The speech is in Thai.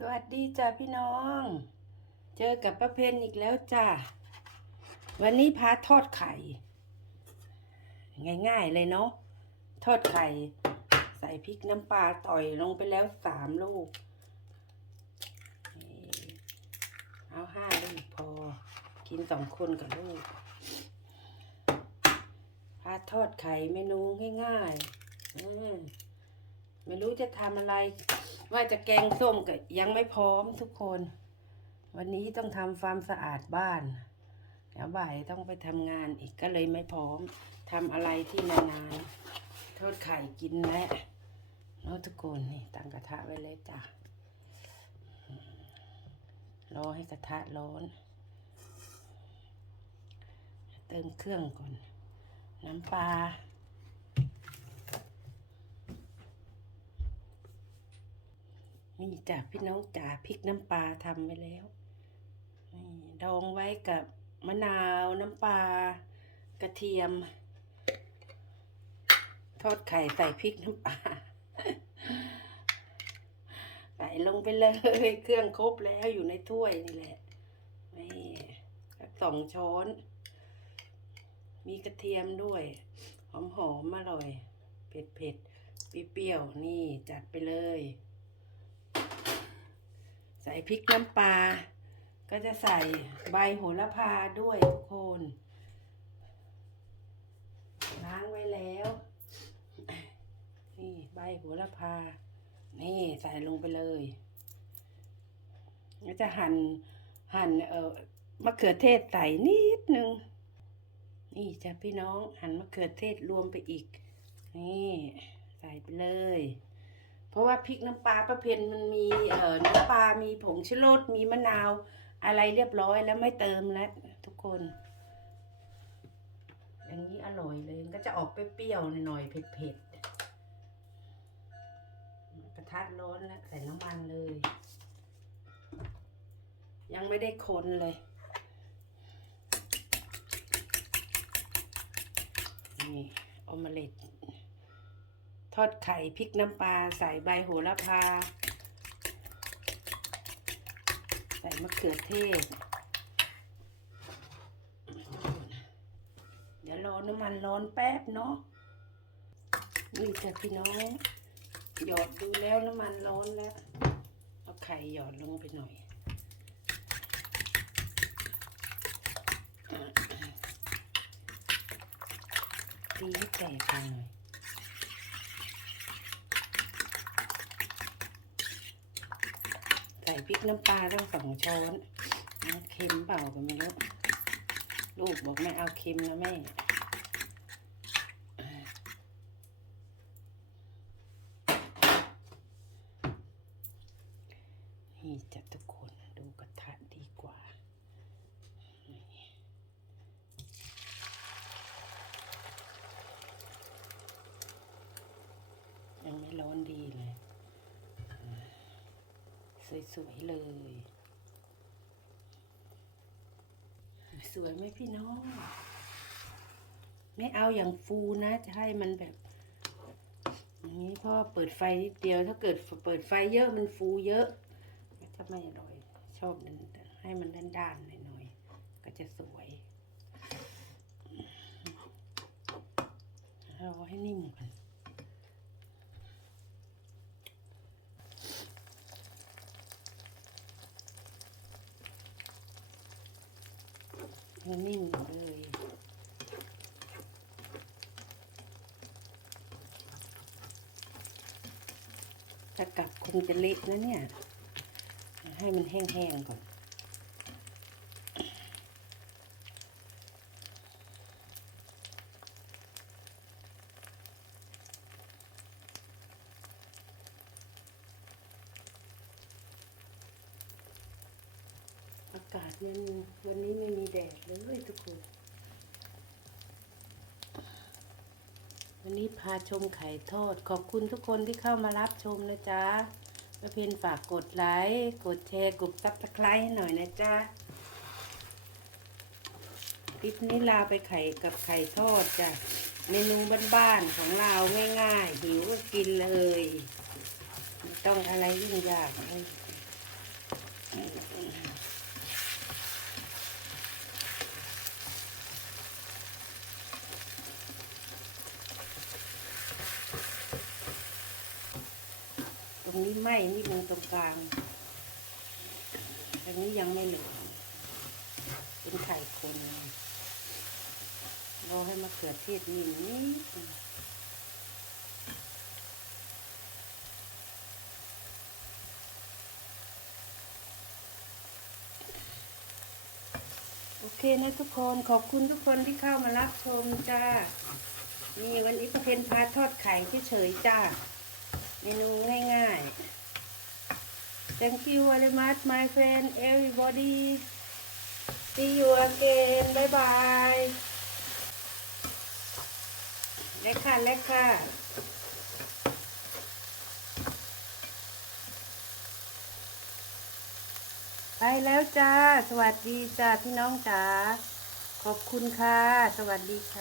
สวัสดีจ้าพี่น้อง เจอกับป้าเพนอีกแล้วจ้าวันนี้พาทอดไข่ ง่ายๆเลยเนาะ ทอดไข่ ใส่พริกน้ำปลาต่อยลงไปแล้วสามลูกนี่ เอาห้าลูกพอ กินสองคนกับลูกพาทอดไข่เมนูง่ายๆไม่รู้จะทำอะไร ว่าจะแกงส้มก็ยังไม่พร้อมทุกคน วันนี้ต้องทำความสะอาดบ้านแล้วบ่ายต้องไปทำงานอีกก็เลยไม่พร้อมทำอะไรที่นานๆทอดไข่กินแล้วเนาะทุกคนนี่ตั้งกระทะไว้เลยจ้ะ รอให้กระทะร้อน เติมเครื่องก่อน น้ำปลานี่จ้ะพี่น้องจ๋าพริกน้ำปลาทำไว้แล้วนี่ดองไว้กับมะนาวน้ำปลากระเทียม ทอดไข่ใส่พริกน้ำปลา ใส่ ลงไปเลย เครื่องครบแล้วอยู่ในถ้วยนี่แหละนี่สองช้อน มีกระเทียมด้วย หอมหอมๆอร่อย เผ็ดเผ็ดๆเปรี้ยวๆนี่จัดไปเลย ใส่พริกน้ำปลาก็จะใส่ใบโหระพาด้วยทุกคนล้างไว้แล้ว นี่ใบโหระพา นี่ใส่ลงไปเลยแล้วจะหั่นหั่นเอ่อมะเขือเทศใส่นิดนึง นี่จ้ะพี่น้องหั่นมะเขือเทศรวมไปอีก นี่ใส่ไปเลย เพราะว่าพริกน้ำปลาประเพณมันมีเอ่อน้ำปลา มีผงชูรสมีมะนาว อะไรเรียบร้อยแล้วไม่เติมแล้วทุกคน อย่างนี้อร่อยเลยก็จะออกเปรี้ยวๆหน่อยเผ็ดๆ ทะร้อนแล้วใส่น้ำมันเลย ยังไม่ได้คนเลยนี่ออมเล็ตทอดไข่พริกน้ำปลาใส่ใบโหระพา ใส่มะเขือเทศ เดี๋ยวรอน้ำมันร้อนแป๊บเนาะนี่จ้ะพี่น้อง หยอดดูแล้วน้ำมันร้อนแล้ว เอาไข่หยอดลงไปหน่อยตีให้แตกหน่อยใส่พริกน้ำปลาตั้งสองช้อนเค็มเปล่าก็ไม่รู้ลูกบอกไม่เอาเค็มนะแม่ นี่จะทุกคนดูกระทะดีกว่ายังไม่ร้อนดีเลย สวยๆเลย สวยไหมพี่น้อง ไม่เอาอย่างฟูนะ จะให้มันแบบอย่างนี้เพราะว่าเปิดไฟนิดเดียวถ้าเกิดเปิดไฟเยอะมันฟูเยอะ จะไม่อร่อย ชอบให้มันด้านๆหน่อยๆ ก็จะสวยรอให้นิ่มก่อนนิ่งๆเลยถ้ากลับคงจะเละนะเนี่ย ให้มันแห้งๆก่อน อากาศเนี่ยวันนี้ไม่มีแดดเลยทุกคนวันนี้พาชมไข่ทอด ขอบคุณทุกคนที่เข้ามารับชมนะจ๊ะ ก็เพียนฝากกดไลค์กดแชร์กดซับสไครต์ให้หน่อยนะจ๊ะคลิปนี้ลาไปไข่กับไข่ทอดจ้ะเมนูบ้านๆของเราง่ายๆหิวก็กินเลยไม่ต้องอะไรยิ่งยากเลย รงนี้ไหม้นิดนึงตรงกลางตรงนี้ยังไม่เหลืองเป็นไข่คนรอให้มะเขือเทศนิ่มนิดโอเคนะทุกคนขอบคุณทุกคนที่เข้ามารับชมจ้านี่วันนี้ประเพนพาทอดไข่เฉยๆจ้า เมนูง่ายๆ Thank you very much my friend everybody see you again bye bye เล็กค่ะเล็กค่ะไปแล้วจ้า สวัสดีจ้า พี่น้องจ๋า ขอบคุณค่ะ สวัสดีค่ะ